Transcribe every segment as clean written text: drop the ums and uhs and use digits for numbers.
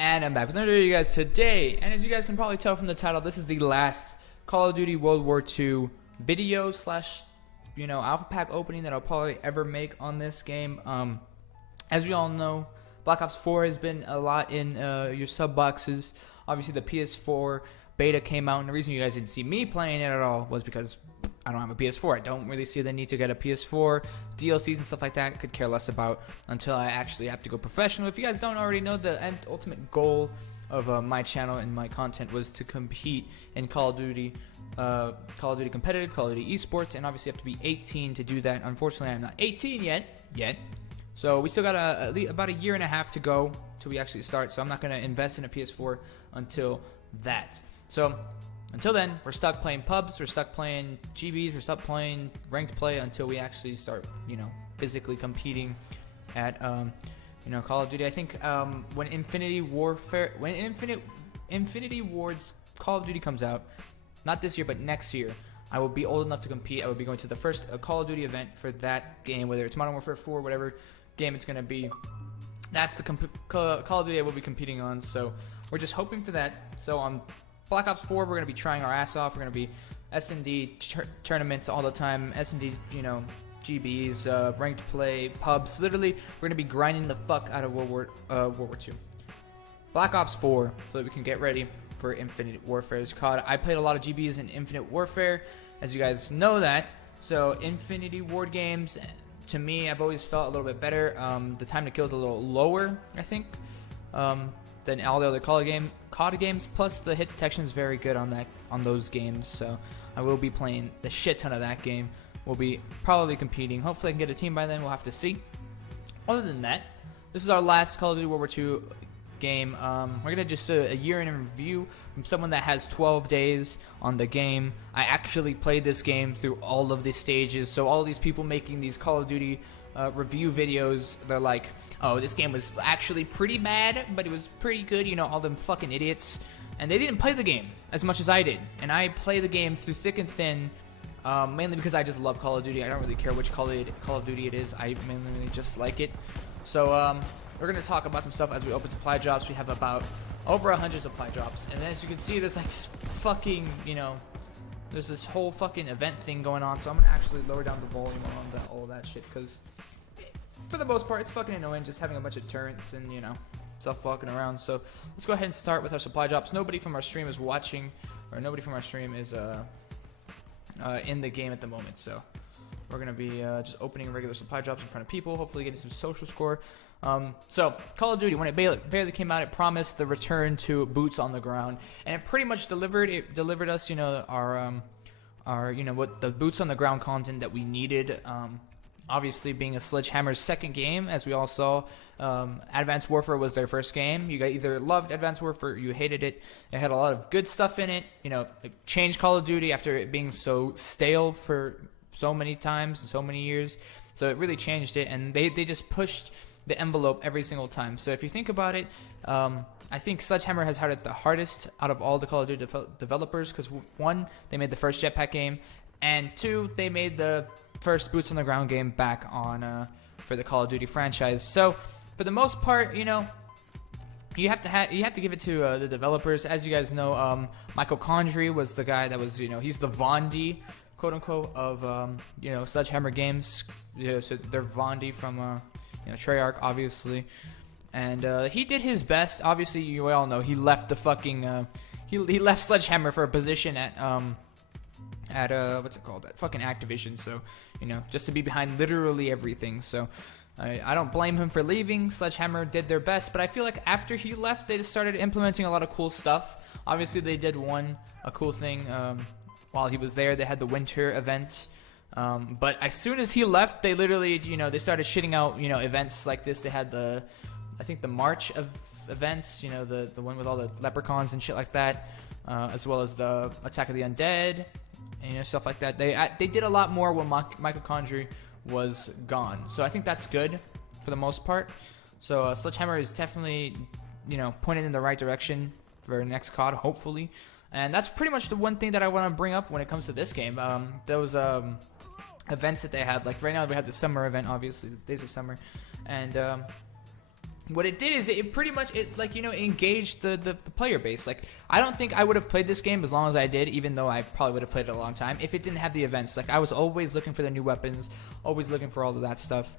And I'm back with another video, you guys, today. And as you guys can probably tell from the title, this is the last Call of Duty World War II video slash, alpha pack opening that I'll probably ever make on this game. As we all know, Black Ops 4 has been a lot in your sub boxes. Obviously, the PS4 beta came out, and the reason you guys didn't see me playing it at all was because I don't have a PS4. I don't really see the need to get a PS4. DLCs and stuff like that I could care less about until I actually have to go professional. If you guys don't already know, the ultimate goal of my channel and my content was to compete in Call of Duty competitive, Call of Duty esports, and obviously you have to be 18 to do that. Unfortunately, I'm not 18 yet. So we still got about a year and a half to go till we actually start. So I'm not going to invest in a PS4 until that. So until then, we're stuck playing pubs, we're stuck playing GBs, we're stuck playing ranked play until we actually start, physically competing at, Call of Duty. I think when Infinity Ward's Call of Duty comes out, not this year but next year, I will be old enough to compete. I will be going to the first Call of Duty event for that game, whether it's Modern Warfare 4, whatever game it's going to be. That's the Call of Duty I will be competing on, so we're just hoping for that. So on Black Ops 4, we're going to be trying our ass off. We're going to be S&D tournaments all the time, S&D, GBs, ranked play, pubs. Literally, we're going to be grinding the fuck out of World War II. Black Ops 4, so that we can get ready for Infinite Warfare's COD. I played a lot of GBs in Infinite Warfare, as you guys know that. So Infinity Ward games, to me, I've always felt a little bit better. The time to kill is a little lower, I think, than all the other COD games. Plus, the hit detection is very good on those games. So I will be playing the shit ton of that game. We'll be probably competing. Hopefully, I can get a team by then. We'll have to see. Other than that, this is our last Call of Duty World War II game. We're gonna just a year in review from someone that has 12 days on the game. I actually played this game through all of the stages. So all these people making these Call of Duty review videos, they're like, oh, this game was actually pretty bad, but it was pretty good, all them fucking idiots. And they didn't play the game as much as I did. And I play the game through thick and thin, mainly because I just love Call of Duty. I don't really care which Call of Duty it is. I mainly just like it. So we're going to talk about some stuff as we open supply drops. We have about over 100 supply drops. And as you can see, there's like this fucking, there's this whole fucking event thing going on. So I'm going to actually lower down the volume on all that shit, because for the most part, it's fucking annoying just having a bunch of turrets and, stuff walking around. So let's go ahead and start with our supply drops. Nobody from our stream is watching, or nobody from our stream is in the game at the moment. So we're going to be just opening regular supply drops in front of people, hopefully getting some social score. So Call of Duty, when it barely came out, it promised the return to boots on the ground, and it pretty much delivered. It delivered us, our what the boots on the ground content that we needed. Obviously, being a Sledgehammer's second game, as we all saw, Advanced Warfare was their first game. You either loved Advanced Warfare or you hated it. It had a lot of good stuff in it. It changed Call of Duty after it being so stale for so many times and so many years. So it really changed it, and they just pushed the envelope every single time. So if you think about it, I think Sledgehammer has had it the hardest out of all the Call of Duty developers, because one, they made the first jetpack game, and two, they made the first boots on the ground game back on for the Call of Duty franchise. So for the most part, you have to give it to the developers. As you guys know, Michael Condrey was the guy that was, he's the Vondi, quote unquote, of Sledgehammer games. So they're Vondi from Treyarch, obviously, and he did his best. Obviously, you all know he left the fucking he left Sledgehammer for a position at what's it called, at fucking Activision. So just to be behind literally everything. So I don't blame him for leaving. Sledgehammer did their best, but I feel like after he left, they just started implementing a lot of cool stuff. Obviously, they did a cool thing while he was there. They had the winter events. But as soon as he left, they literally, they started shitting out, events like this. They had I think the March of events, the one with all the leprechauns and shit like that, as well as the Attack of the Undead, and stuff like that. They did a lot more when Michael Condrey was gone. So I think that's good for the most part. So Sledgehammer is definitely, pointed in the right direction for next COD, hopefully. And that's pretty much the one thing that I want to bring up when it comes to this game. Those events that they had, like right now we have the summer event, obviously, the Days of Summer, and what it did is it pretty much engaged the player base. Like, I don't think I would have played this game as long as I did, even though I probably would have played it a long time, if it didn't have the events. Like, I was always looking for the new weapons, always looking for all of that stuff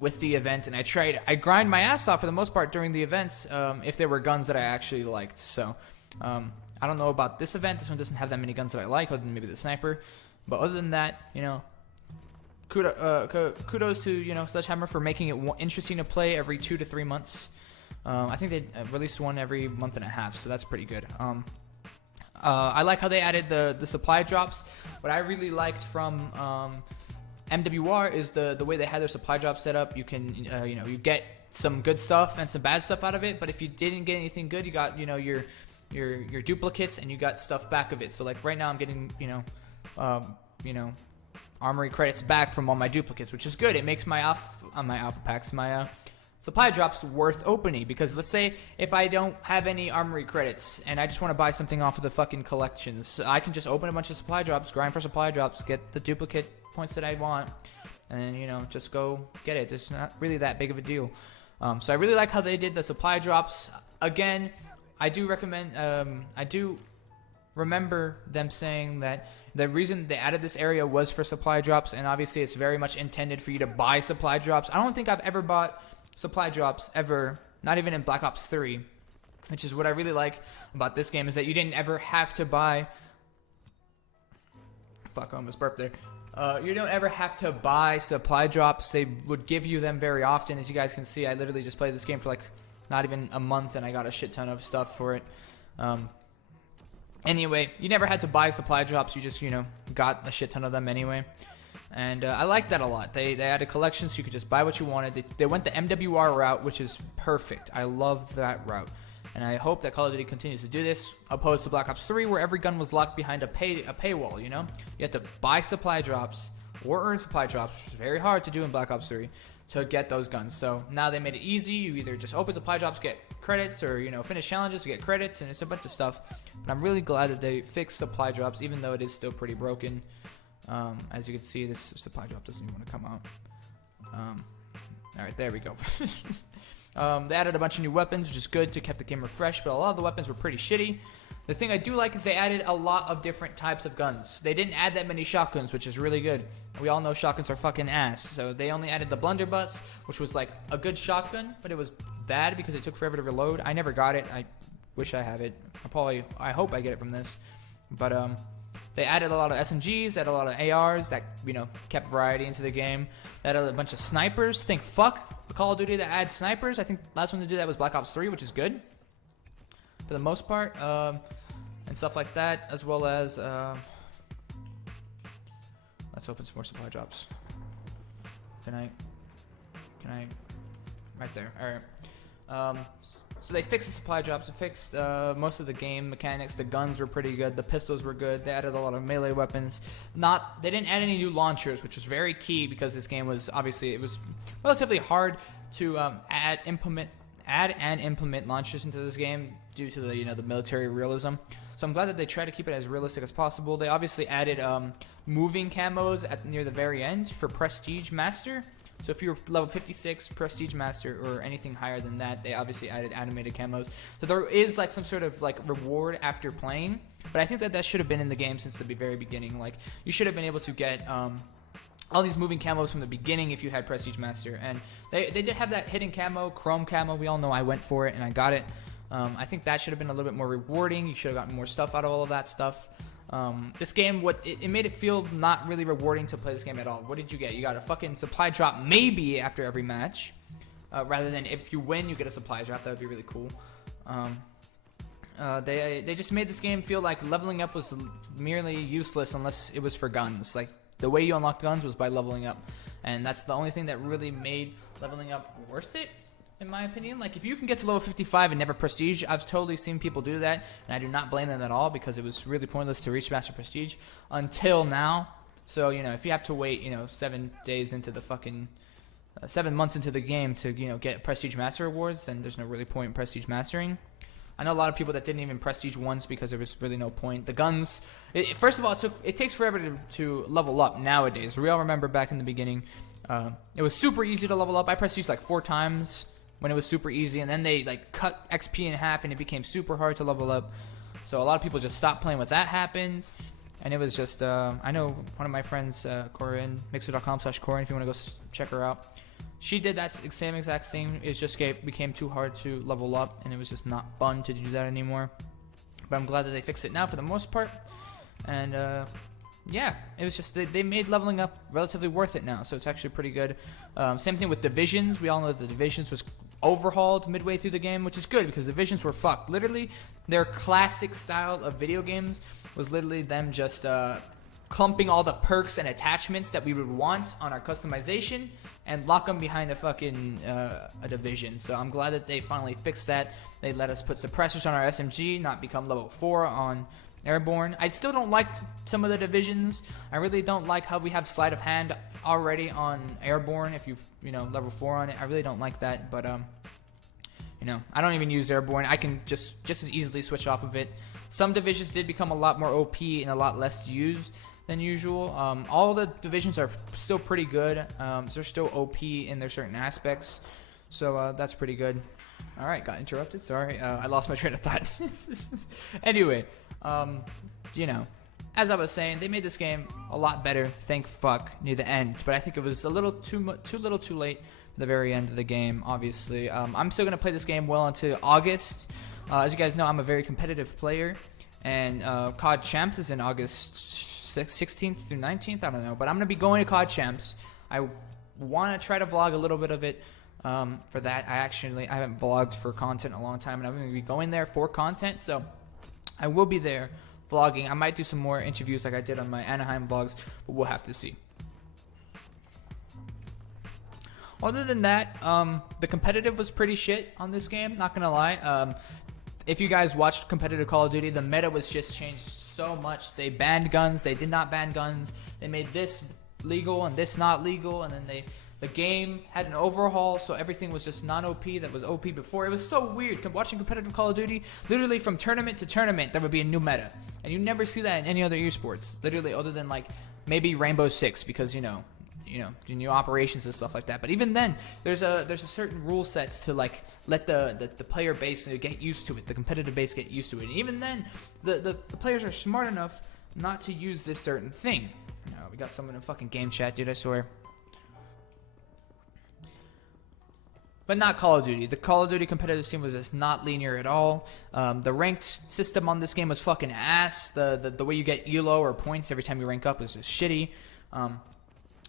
with the event, and I grind my ass off for the most part during the events if there were guns that I actually liked. So I don't know about this event. This one doesn't have that many guns that I like, other than maybe the sniper. But other than that, kudos to Sledgehammer for making it interesting to play every 2 to 3 months. I think they released one every month and a half, so that's pretty good. I like how they added the supply drops. What I really liked from MWR is the way they had their supply drop set up. You can you get some good stuff and some bad stuff out of it, but if you didn't get anything good, you got your duplicates and you got stuff back of it. So like right now I'm getting armory credits back from all my duplicates, which is good. It makes my alpha packs, my supply drops worth opening, because let's say if I don't have any armory credits and I just want to buy something off of the fucking collections, I can just open a bunch of supply drops, grind for supply drops, get the duplicate points that I want, and then just go get it. It's not really that big of a deal. So I really like how they did the supply drops. Again, I do recommend. I do remember them saying that the reason they added this area was for supply drops, and obviously it's very much intended for you to buy supply drops. I don't think I've ever bought supply drops ever, not even in Black Ops 3, which is what I really like about this game, is that you didn't ever have to buy. Fuck, I almost burped there. You don't ever have to buy supply drops. They would give you them very often. As you guys can see, I literally just played this game for like not even a month, and I got a shit ton of stuff for it. Anyway, you never had to buy supply drops. You just, got a shit ton of them anyway. And I like that a lot. They added collections so you could just buy what you wanted. They went the MWR route, which is perfect. I love that route. And I hope that Call of Duty continues to do this, opposed to Black Ops 3, where every gun was locked behind a paywall, You had to buy supply drops or earn supply drops, which was very hard to do in Black Ops 3, to get those guns. So now they made it easy. You either just open supply drops, get credits, or, finish challenges to get credits, and it's a bunch of stuff. But I'm really glad that they fixed supply drops, even though it is still pretty broken. As you can see, this supply drop doesn't even want to come out. Alright, there we go. They added a bunch of new weapons, which is good to keep the game refreshed, but a lot of the weapons were pretty shitty. The thing I do like is they added a lot of different types of guns. They didn't add that many shotguns, which is really good. We all know shotguns are fucking ass, so they only added the blunderbutts, which was like a good shotgun, but it was bad because it took forever to reload. I never got it. I wish I have it. I hope I get it from this. But they added a lot of SMGs, they added a lot of ARs that, kept variety into the game. They added a bunch of snipers. Fuck Call of Duty that adds snipers. I think the last one to do that was Black Ops 3, which is good for the most part. And stuff like that, as well as let's open some more supply drops. Can I right there. Alright. So they fixed the supply drops. They fixed most of the game mechanics. The guns were pretty good. The pistols were good. They added a lot of melee weapons. They didn't add any new launchers, which was very key because this game was it was relatively hard to add and implement launchers into this game due to the military realism. So I'm glad that they try to keep it as realistic as possible. They obviously added moving camos near the very end for Prestige Master. So if you're level 56, Prestige Master, or anything higher than that, they obviously added animated camos. So there is like some sort of like reward after playing, but I think that should have been in the game since the very beginning. Like, you should have been able to get all these moving camos from the beginning if you had Prestige Master. And they did have that hidden camo, chrome camo. We all know I went for it and I got it. I think that should have been a little bit more rewarding. You should have gotten more stuff out of all of that stuff. This game, it made it feel not really rewarding to play this game at all. What did you get? You got a fucking supply drop maybe after every match, rather than if you win you get a supply drop. That would be really cool. They just made this game feel like leveling up was merely useless unless it was for guns. Like, the way you unlocked guns was by leveling up, and that's the only thing that really made leveling up worth it, in my opinion. Like, if you can get to level 55 and never prestige, I've totally seen people do that, and I do not blame them at all, because it was really pointless to reach master prestige until now. So, if you have to wait, 7 days into the fucking 7 months into the game to, get prestige master awards, then there's no really point in prestige mastering. I know a lot of people that didn't even prestige once because there was really no point. The guns, first of all, it takes forever to level up nowadays. We all remember back in the beginning, it was super easy to level up. I prestiged like 4 times when it was super easy, and then they like cut XP in half and it became super hard to level up. So a lot of people just stopped playing when that happened. And it was just, I know one of my friends, Corinne, mixer.com/Corinne, if you want to go check her out. She did that same exact thing. It just became too hard to level up, and it was just not fun to do that anymore. But I'm glad that they fixed it now for the most part. And yeah, it was just, they made leveling up relatively worth it now, so it's actually pretty good. Same thing with Divisions. We all know that the Divisions was overhauled midway through the game, which is good because Divisions were fucked. Literally, their classic style of video games was literally them just clumping all the perks and attachments that we would want on our customization and lock them behind a fucking a Division. So I'm glad that they finally fixed that. They let us put suppressors on our SMG, not become level 4 on Airborne. I still don't like some of the Divisions. I really don't like how we have sleight of hand already on Airborne if you've, level 4 on it. I really don't like that, but I don't even use Airborne. I can just as easily switch off of it. Some Divisions did become a lot more OP and a lot less used than usual. All the Divisions are still pretty good. They're still OP in their certain aspects, so that's pretty good. All right, got interrupted. Sorry, I lost my train of thought. Anyway, as I was saying, they made this game a lot better. Thank fuck near the end, but I think it was a little too late for the very end of the game. Obviously, I'm still gonna play this game well into August. As you guys know, I'm a very competitive player, and COD Champs is in August 16th through 19th. I don't know, but I'm gonna be going to COD Champs. I want to try to vlog a little bit of it. For that, I haven't vlogged for content in a long time, and I'm going to be going there for content, so I will be there vlogging. I might do some more interviews like I did on my Anaheim vlogs, but we'll have to see. Other than that, the competitive was pretty shit on this game, not gonna lie. If you guys watched competitive Call of Duty, the meta was just changed so much. They banned guns, they did not ban guns, they made this legal and this not legal, and then the game had an overhaul, so everything was just non-OP that was OP before. It was so weird. Watching competitive Call of Duty, literally from tournament to tournament, there would be a new meta. And you never see that in any other esports, literally, other than like maybe Rainbow Six, because new operations and stuff like that. But even then, there's a certain rule sets to like let the player base get used to it, the competitive base get used to it. And even then, the players are smart enough not to use this certain thing. We got someone in fucking game chat, dude, I swear. But not Call of Duty. The Call of Duty competitive scene was just not linear at all. The ranked system on this game was fucking ass. The way you get ELO or points every time you rank up was just shitty.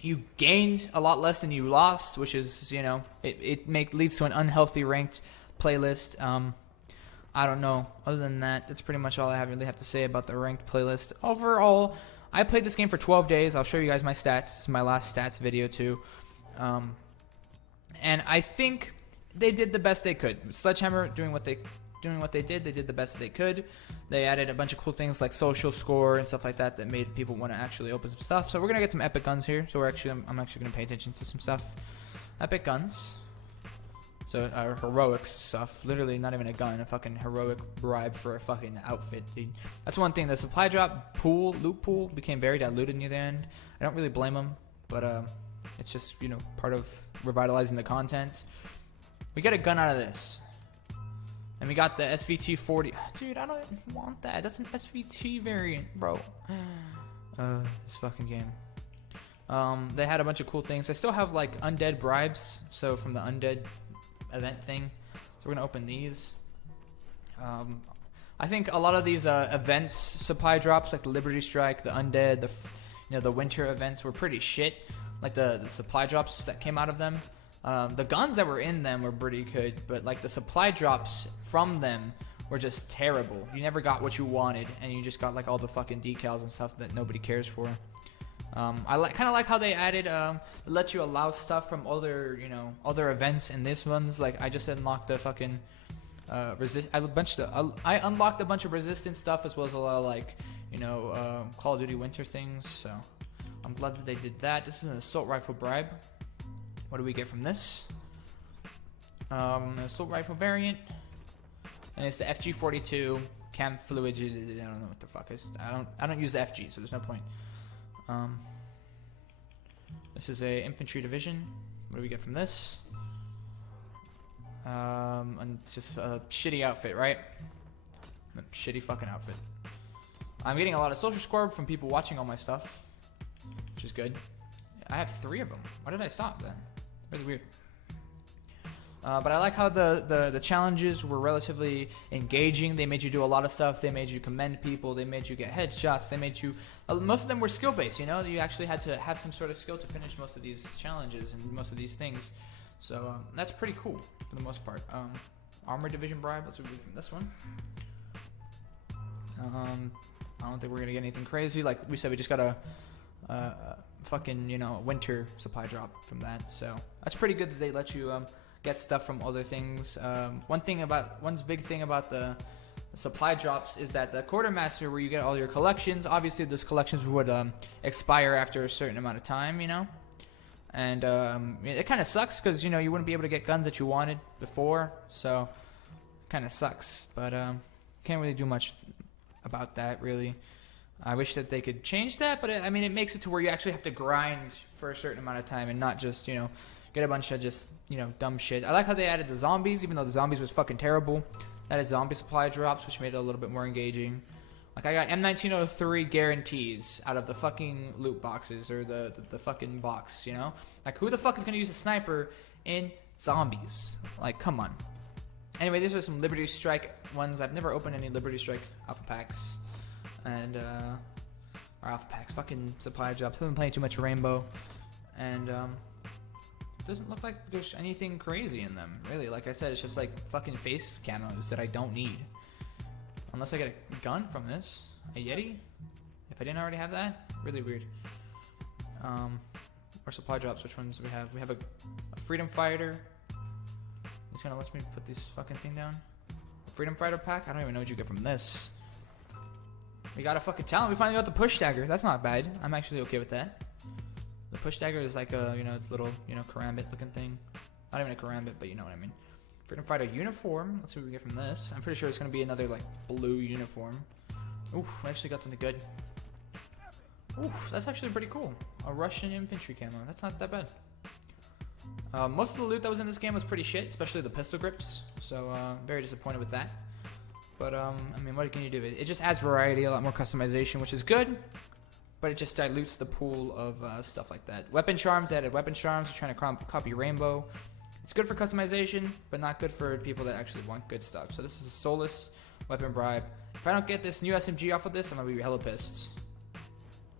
You gained a lot less than you lost, which is, it leads to an unhealthy ranked playlist. I don't know. Other than that, that's pretty much all I really have to say about the ranked playlist. Overall, I played this game for 12 days. I'll show you guys my stats. This is my last stats video too. And I think they did the best they could. Sledgehammer doing what they did. They did the best that they could. They added a bunch of cool things like social score and stuff like that that made people want to actually open some stuff. So we're gonna get some epic guns here. So I'm actually gonna pay attention to some stuff. Epic guns. So heroic stuff. Literally not even a gun. A fucking heroic bribe for a fucking outfit, dude. That's one thing. The supply drop loot pool became very diluted near the end. I don't really blame them, but it's just part of revitalizing the content. We got a gun out of this. And we got the SVT-40. Dude, I don't want that. That's an SVT variant, bro. This fucking game. They had a bunch of cool things. They still have like undead bribes. So from the undead event thing. So we're gonna open these. I think a lot of these events supply drops, like the Liberty Strike, the undead, the winter events were pretty shit. Like the supply drops that came out of them. The guns that were in them were pretty good, but like the supply drops from them were just terrible. You never got what you wanted, and you just got like all the fucking decals and stuff that nobody cares for. I kind of like how they added let you allow stuff from other events in this ones. Like I just unlocked the fucking I unlocked a bunch of resistance stuff as well as a lot of like Call of Duty winter things. So I'm glad that they did that. This is an assault rifle bribe. What do we get from this? An assault rifle variant, and it's the FG42 cam fluid. I don't know what the fuck is. I don't use the FG, so there's no point. This is a infantry division. What do we get from this? And it's just a shitty outfit, right? A shitty fucking outfit. I'm getting a lot of social score from people watching all my stuff, which is good. I have 3 of them. Why did I stop then? Really weird. But I like how the challenges were relatively engaging. They made you do a lot of stuff. They made you commend people. They made you get headshots. They made you... most of them were skill-based, you know? You actually had to have some sort of skill to finish most of these challenges and most of these things. So that's pretty cool for the most part. Armor Division Bribe. Let's read from this one. I don't think we're going to get anything crazy. Like we said, we just got a fucking, you know, winter supply drop from that. So that's pretty good that they let you... get stuff from other things. One big thing about the supply drops is that the quartermaster, where you get all your collections, obviously those collections would expire after a certain amount of time, you know, and it kind of sucks because, you know, you wouldn't be able to get guns that you wanted before, so kind of sucks. But can't really do much about that, really. I wish that they could change that, but I mean, it makes it to where you actually have to grind for a certain amount of time and not just, you know, get a bunch of just, you know, dumb shit. I like how they added the zombies, even though the zombies was fucking terrible. That is zombie supply drops, which made it a little bit more engaging. Like, I got M1903 guarantees out of the fucking loot boxes, or the fucking box, you know? Like, who the fuck is going to use a sniper in zombies? Like, come on. Anyway, these are some Liberty Strike ones. I've never opened any Liberty Strike alpha packs. And, or alpha packs, fucking supply drops. I've been playing too much Rainbow. And, doesn't look like there's anything crazy in them, really. Like I said, it's just like fucking face camos that I don't need. Unless I get a gun from this. A Yeti? If I didn't already have that? Really weird. Or supply drops, which ones do we have? We have a Freedom Fighter. It's gonna let me put this fucking thing down. Freedom Fighter pack? I don't even know what you get from this. We got a fucking talent. We finally got the push dagger. That's not bad. I'm actually okay with that. The push dagger is like a, you know, little, you know, karambit looking thing. Not even a karambit, but you know what I mean. Freedom Fighter uniform. Let's see what we get from this. I'm pretty sure it's going to be another, like, blue uniform. Ooh, we actually got something good. Ooh, that's actually pretty cool. A Russian infantry camo. That's not that bad. Most of the loot that was in this game was pretty shit, especially the pistol grips. So, very disappointed with that. But, I mean, what can you do? It just adds variety, a lot more customization, which is good. But it just dilutes the pool of stuff like that. Weapon charms, they added weapon charms. They're trying to copy Rainbow. It's good for customization, but not good for people that actually want good stuff. So this is a soulless weapon bribe. If I don't get this new SMG off of this, I'm going to be hella pissed.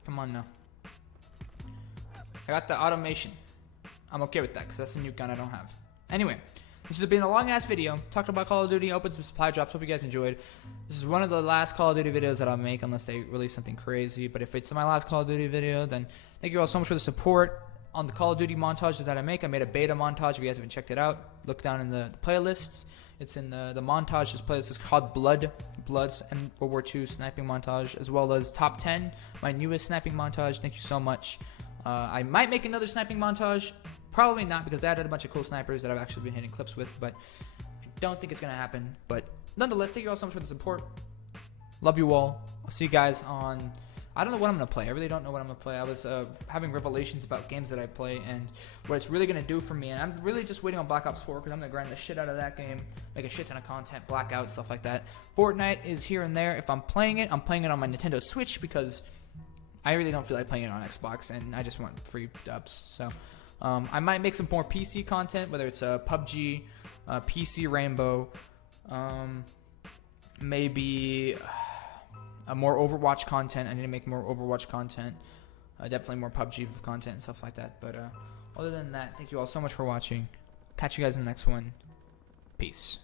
Come on now. I got the automation. I'm okay with that, because that's a new gun I don't have. Anyway, this has been a long-ass video. Talked about Call of Duty, opened some supply drops. Hope you guys enjoyed. This is one of the last Call of Duty videos that I'll make, unless they release something crazy. But if it's my last Call of Duty video, then thank you all so much for the support on the Call of Duty montages that I make. I made a beta montage. If you guys haven't checked it out, look down in the playlists. It's in the montage. This playlist is called Bloods and World War II sniping montage, as well as Top 10, my newest sniping montage. Thank you so much. I might make another sniping montage. Probably not, because I added a bunch of cool snipers that I've actually been hitting clips with, but I don't think it's going to happen. But nonetheless, thank you all so much for the support. Love you all. I'll see you guys on... I don't know what I'm going to play. I really don't know what I'm going to play. I was having revelations about games that I play and what it's really going to do for me. And I'm really just waiting on Black Ops 4, because I'm going to grind the shit out of that game, make a shit ton of content, blackout, stuff like that. Fortnite is here and there. If I'm playing it on my Nintendo Switch, because I really don't feel like playing it on Xbox, and I just want free dubs. So... I might make some more PC content, whether it's PUBG, PC Rainbow, maybe more Overwatch content. I need to make more Overwatch content, definitely more PUBG content and stuff like that. But other than that, thank you all so much for watching. Catch you guys in the next one. Peace.